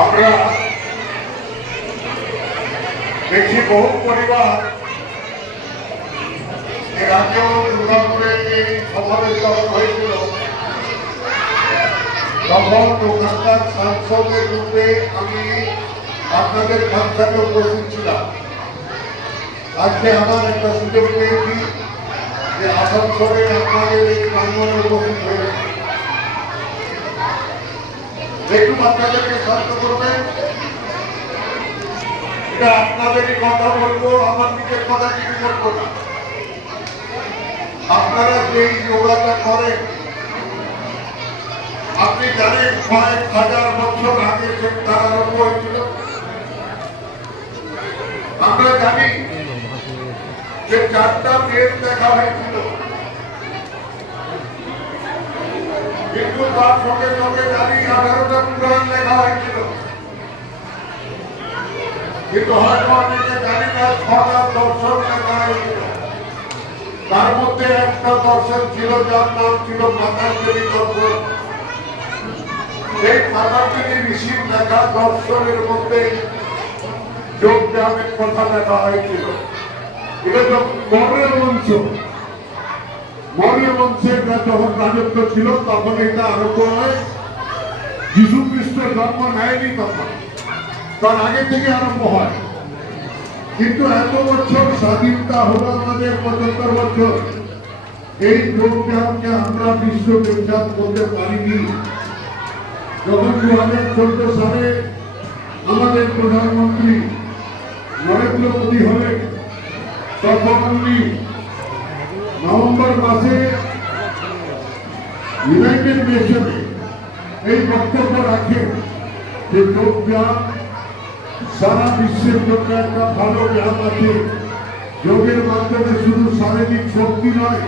আমরা দেখি বহু পরিবার এর আগেও দুর্গাপুরে এই সমাবেশ যখন হয়েছিল তখন ওখানকার সাংসদের রূপে আমি আপনাদের ফাংশনে উপস্থিত ছিলাম। আজকে আমার একটা সুযোগ পেয়েছি যে আসানসোলে আপনাদের এই প্রাঙ্গণে উপস্থিত হয়েছে। একটু আপনাদেরকে শান্ত করবেন, এটা আপনাদেরই কথা বলবো, আমার নিজের কথা কিছু বলবো না। আপনারা যেই যোগাটা করেন, আপনি জানেন কয়েক হাজার বছর আগে তার আরম্ভ হয়েছিল। আমরা জানি যে 4টা বেদ দেখা হয়েছিল, কিন্তু তার সঙ্গে সঙ্গে জানি 18টা পুরাণ লেখা হয়েছিল। কিন্তু হয়তো অনেকে জানি না 6টা দর্শন লেখা হয়েছিল। তার মধ্যে একটা দর্শন ছিল যার নাম ছিল পাতঞ্জলি দর্শন। এই পাতঞ্জলি ঋষির লেখা দর্শনের মধ্যে যোগ ব্যায়ামের কথা লেখা হয়েছিল। এটা তো মৌর্য বংশের যখন রাজত্ব ছিল তখন এটা আরম্ভ হয়। যীশু খ্রিস্ট জন্ম নেয়নি তখন, তার আগে থেকে আরম্ভ হয়। কিন্তু এত বছর স্বাধীনতা হলো আমাদের 75 বছর, এই যোগ ব্যায়ামকে আমরা বিশ্ববিখ্যাত করতে পারিনি। যখন 2014 সালে আমাদের প্রধানমন্ত্রী নরেন্দ্র মোদী হলেন, তখন উনি নভেম্বর মাসে ইউনাইটেড নেশনে এই বক্তব্য রাখেন যে যোগ ব্যায়াম সারা বিশ্বের জন্য একটা ভালো ব্যায়াম আছে। যোগের মাধ্যমে শুধু শারীরিক শক্তি নয়,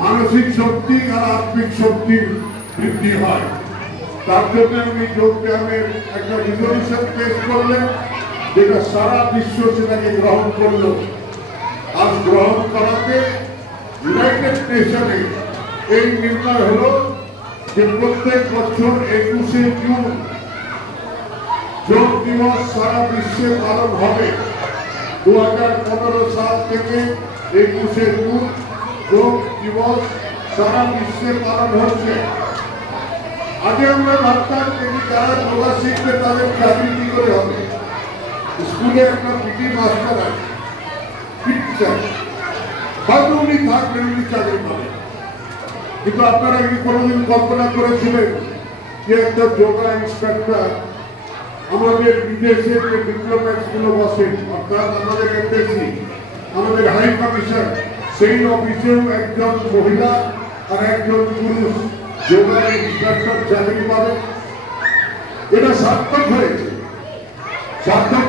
মানসিক শক্তি আর আত্মিক শক্তির বৃদ্ধি হয়। তার জন্য উনি যোগ ব্যায়ামের একটা রিজলিউশন পেশ করলেন, যেটা সারা বিশ্ব সেটাকে গ্রহণ করল। আজ গ্রহণ করাতে ইউনাইটেড নেশনে এই নির্ণয় হলো যে প্রত্যেক বছর 21শে জুন যোগ দিবস সারা বিশ্বে পালন হবে। 2015 সাল থেকে 21শে জুন যোগ দিবস সারা বিশ্বে পালন হচ্ছে। আগে আমরা ভাবতাম যে যারা যোগা শিখবে তাদের চাকরি কি করে হবে। স্কুলে একটা পিটি মাস্টার আছে, টিচার, হয়তো উনি থাকবেন, উনি চাকরি পাবেন। কিন্তু আপনারা কি কোনোদিন কল্পনা করেছিলেন যে একটা যোগা ইন্সট্রাক্টর আমাদের বিদেশে যে ডিপ্লোম্যাটস গুলো বসেন, অর্থাৎ আমাদের এমবেসি, আমাদের হাই কমিশন, সেই অফিসেও একজন মহিলা আর একজন পুরুষ যোগা ইন্সট্রাক্টর চাকরি পাবে? এটা সার্থক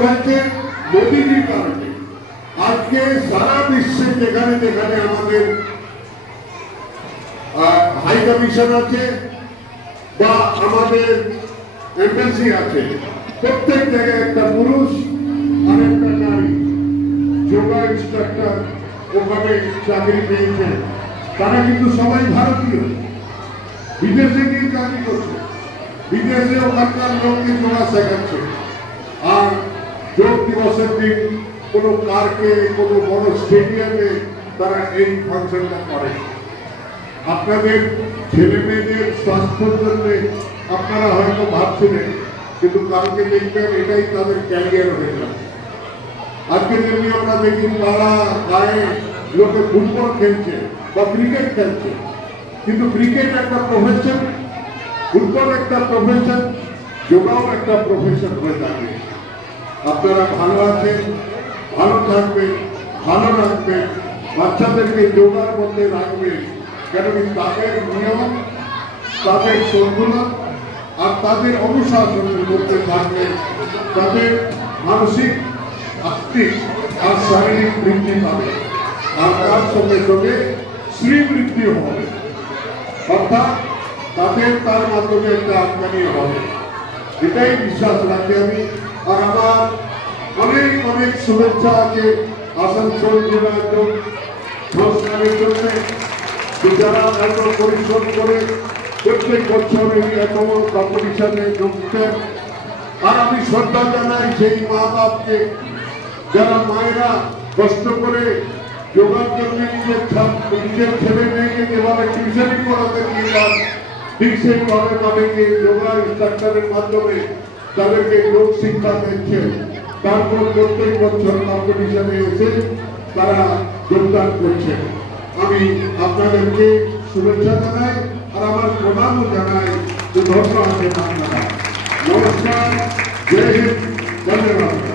হয়েছে মোদীজির কারণে। আজকে সারা বিশ্বে যেখানে যেখানে আমাদের হাই কমিশন আছে বা আমাদের এমবেসি আছে, প্রত্যেক জায়গায় একটা পুরুষ আর একটা নারী যোগা ইন্সট্রাক্টর ওখানে চাকরি পেয়েছে। তারা কিন্তু সবাই ভারতীয়, বিদেশে গিয়ে চাকরি করছে, বিদেশে ওখানকার লোককে যোগা শেখাচ্ছে। আর যোগ দিবসের দিন কোনো পার্কে, কোনো বড় স্টেডিয়ামে তারা এই ফাংশনটা করে। আপনাদের ছেলে মেয়েদের স্বাস্থ্যের জন্য আপনারা হয়তো ভাবছিলেন, কিন্তু কালকে দেখবেন এটাই তাদের ক্যারিয়ার হয়ে যাবে। আজকে যদি আমরা দেখি পাড়া গায়ে লোকে ফুটবল খেলছে বা ক্রিকেট খেলছে, কিন্তু ক্রিকেট একটা প্রফেশন, ফুটবল একটা প্রফেশন, যোগাও একটা প্রফেশন হয়ে থাকে। আপনারা ভালো আছেন, ভালো থাকবেন, ভালো রাখবেন, বাচ্চাদেরকে যোগার মধ্যে রাখবেন। কেন তাদের নিয়ম, তাদের সন্তুলন আর তাদের অনুশাসনের মধ্যে থাকবে, তাদের মানসিক, আত্মিক আর শারীরিক বৃদ্ধি পাবে। আর তার সঙ্গে সঙ্গে শ্রীবৃদ্ধি হবে, অর্থাৎ তাদের তার মাধ্যমে একটা আমদানি হবে। এটাই বিশ্বাস রাখি আমি। আর আমার অনেক অনেক শুভেচ্ছা আছে আসানসোল জেলার সংস্কারের জন্য, যারা এত পরিশ্রম করে প্রত্যেক বছর এই এত বড় কম্পিটিশনে যোগ দেন। আর আমি শ্রদ্ধা জানাই সেই মা বাপকে যারা মায়েরা কষ্ট করে যোগার জন্য নিজের ছেলে মেয়েকে যেভাবে টিউশনি করাতে নিয়ে যান, ঠিক সেইভাবে তাদেরকে যোগা ইনস্ট্রাক্টরের মাধ্যমে তাদেরকে যোগ শিক্ষা দিচ্ছেন। তারপর প্রত্যেক বছর কম্পিটিশনে এসে তারা যোগদান করছেন। আমি আপনাদেরকে শুভেচ্ছা জানাই আর আমার প্রণামও জানাই যে ধন্য আছেন আপনারা। নমস্কার, জয় হিন্দ, ধন্যবাদ।